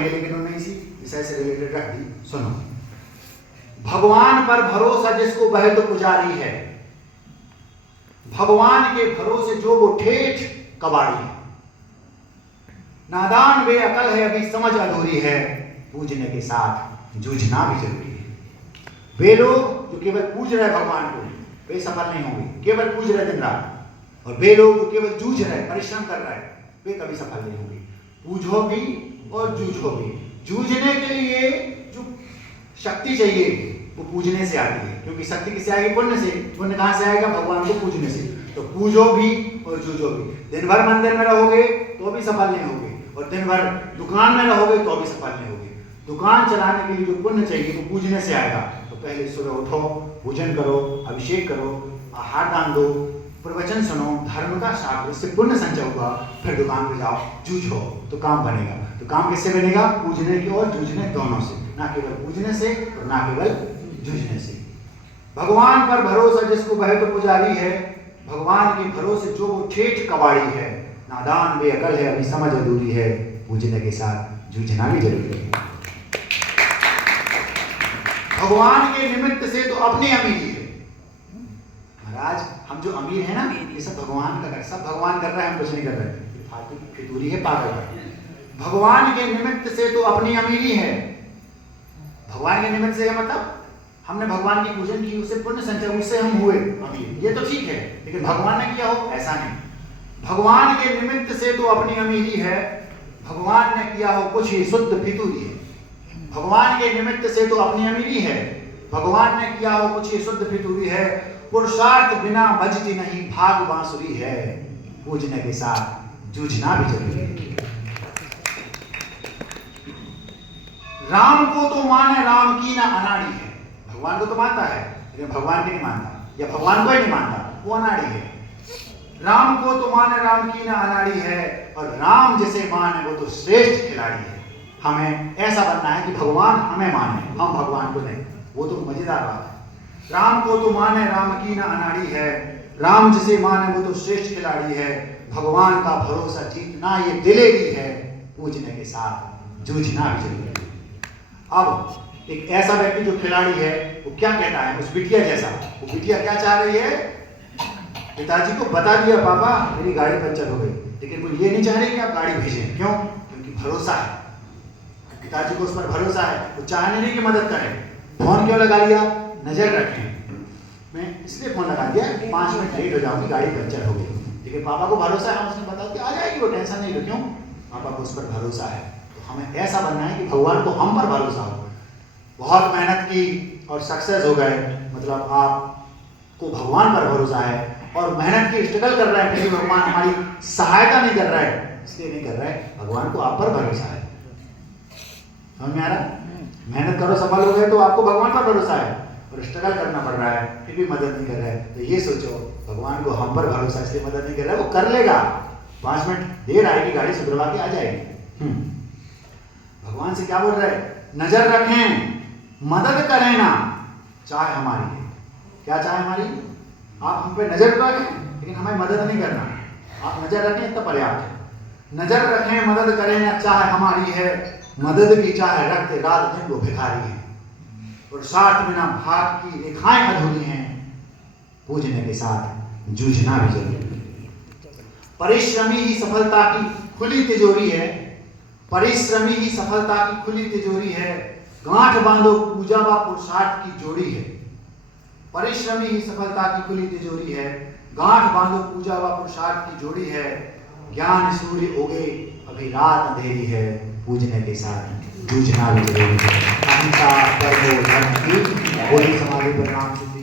पढ़ेंगे, लेकिन उन्होंने इसी विषय से रिलेटेड रख दी। सुनो, भगवान पर भरोसा जिसको वह तो पुजारी है। भगवान के भरोसे जो वो ठेठ कबाड़ी है। नादान बेअकल है, अभी समझ अधूरी है, पूजने के साथ जूझना भी जरूरी है। वे लोग जो केवल पूज रहे भगवान को, वे सफल नहीं होंगे, केवल पूज रहे दिन रात। और वे लोग जो केवल जूझ रहे, परिश्रम कर रहे, वे कभी सफल नहीं होंगे। पूजो भी और जूझो भी। जूझने के लिए जो शक्ति चाहिए वो पूजने से आती है, क्योंकि शक्ति किससे आएगी? पुण्य से। पुण्य कहां से आएगा? भगवान को पूजने से। तो पूजो भी और जूझो भी। दिन भर मंदिर में रहोगे तो भी सफल नहीं होगे, और दिन भर दुकान में रहोगे तो भी सफल नहीं होगे। दुकान चलाने के लिए जो पुण्य चाहिए वो पूजने से आएगा। तो पहले सुबह उठो, पूजन करो, अभिषेक करो, आहार दान दो, प्रवचन सुनो, धर्म का शास्त्र, इससे पुण्य संचय होगा। फिर दुकान पे जाओ, जूझो, तो काम बनेगा। तो काम किससे बनेगा? पूजने की और जूझने दोनों से, ना केवल पूजने से और ना केवल जूझने से। भगवान पर भरोसा जिसको वह तो पुजारी है। भगवान के भरोसे जो वो ठेठ कबाड़ी है। नादान बेअकल है, अभी समझ अधूरी है, पूजने के साथ जूझना भी जरूरी है। भगवान के निमित्त से तो अपनी अमीरी है। महाराज, हम जो अमीर है ना, ये सब भगवान का कर, सब भगवान कर रहा है, हम कुछ नहीं कर रहे। फालतू की फितूरी है, पागल है। भगवान के निमित्त से तो अपनी अमीरी है। भगवान के निमित्त से है मतलब हमने भगवान की पूजन की, उससे पुण्य संचय, उससे हम हुए अमीर, ये तो ठीक है। लेकिन भगवान ने किया हो, ऐसा नहीं। भगवान के निमित्त से तो अपनी अमीरी है। भगवान ने किया हो कुछ ही, शुद्ध फितूरी है। भगवान के निमित्त से तो अपनी अमीरी है। भगवान ने किया हो कुछ ही, शुद्ध फितूरी है। पुरुषार्थ बिना बजती नहीं, भाग बांसुरी है, पूजने के साथ जूझना भी जरूरी है। राम को तो माने राम की ना अनाड़ी है। भगवान को तो मानता है, लेकिन भगवान की नहीं मानता, या भगवान को ही नहीं मानता, वो अनाड़ी है। राम को तो माने राम की ना अनाड़ी है, और राम जिसे माने वो तो श्रेष्ठ खिलाड़ी है। हमें ऐसा बनना है कि भगवान हमें माने, हम भगवान को नहीं। वो तो मजेदार बात है। राम को तो माने राम की ना अनाड़ी है, राम जिसे माने वो तो श्रेष्ठ खिलाड़ी है। भगवान का भरोसा जीतना ये दिलेरी है, पूजने के साथ जूझना भी जरूरी है। अब एक ऐसा व्यक्ति जो खिलाड़ी है, वो क्या कहता है? उस बिटिया जैसा, वो बिटिया क्या चाह रही है? पिताजी को बता दिया, पापा मेरी गाड़ी पंचर हो गई, लेकिन वो ये नहीं चाह रही कि आप गाड़ी भेजें। क्यों? क्योंकि भरोसा है, पिताजी को उस पर भरोसा है। वो चाहने नहीं कि मदद करें। फोन क्यों लगा लिया? नजर रखें, मैं इसलिए फोन लगा दिया 5 मिनट लेट हो जाऊंगी, गाड़ी पंचर हो गई। लेकिन पापा को भरोसा है, उसने बता दिया आ जाएगी, वो टेंशन नहीं लो। क्यों? पापा को उस पर भरोसा है। तो हमें ऐसा बनना है कि भगवान को हम पर भरोसा हो। बहुत मेहनत की और सक्सेस हो गए, मतलब आपको भगवान पर भरोसा है, और मेहनत की स्ट्रगल कर रहे हैं, लेकिन भगवान हमारी सहायता नहीं कर रहा है, इसलिए नहीं कर रहा है, भगवान को आप पर भरोसा है। समझ में आ रहा? मेहनत करो, सफल हो गए तो आपको भगवान पर भरोसा है, और स्ट्रगल करना पड़ रहा है फिर भी मदद नहीं कर रहा है, तो ये सोचो भगवान को हम पर भरोसा, इसलिए मदद नहीं कर रहा है, वो कर लेगा। 5 मिनट देर आएगी, गाड़ी सुधरवा के आ जाएगी। भगवान से क्या बोल रहे हैं? नजर रखें, मदद करें ना, चाहे हमारी है। क्या चाहे हमारी? आप हम पे नजर रखें, लेकिन हमें मदद नहीं करना। आप नजर रखें, इतना पर्याप्त है। नजर रखें, मदद करें ना, चाहे हमारी है, मदद की चाहे रखते रात दिन वो भिखारी है, और साथ बिना भाग की रेखाएं अधूरी हैं, पूजने के साथ जूझना भी जरूरी है। परिश्रमी ही सफलता की खुली तिजोरी है। परिश्रमी ही सफलता की खुली तिजोरी है, गांठ बांधो पूजा व पुरुषार्थ की जोड़ी है। परिश्रमी ही सफलता की खुली तिजोरी है, गांठ बांधो पूजा व पुरुषार्थ की जोड़ी है। ज्ञान सूर्य उगे, अभी रात अंधेरी है, पूजने के साथ जूझना भी जरूरी है। अहिंसा, परमो धर्म की, बोली समाधि, परिणाम सिद्धि।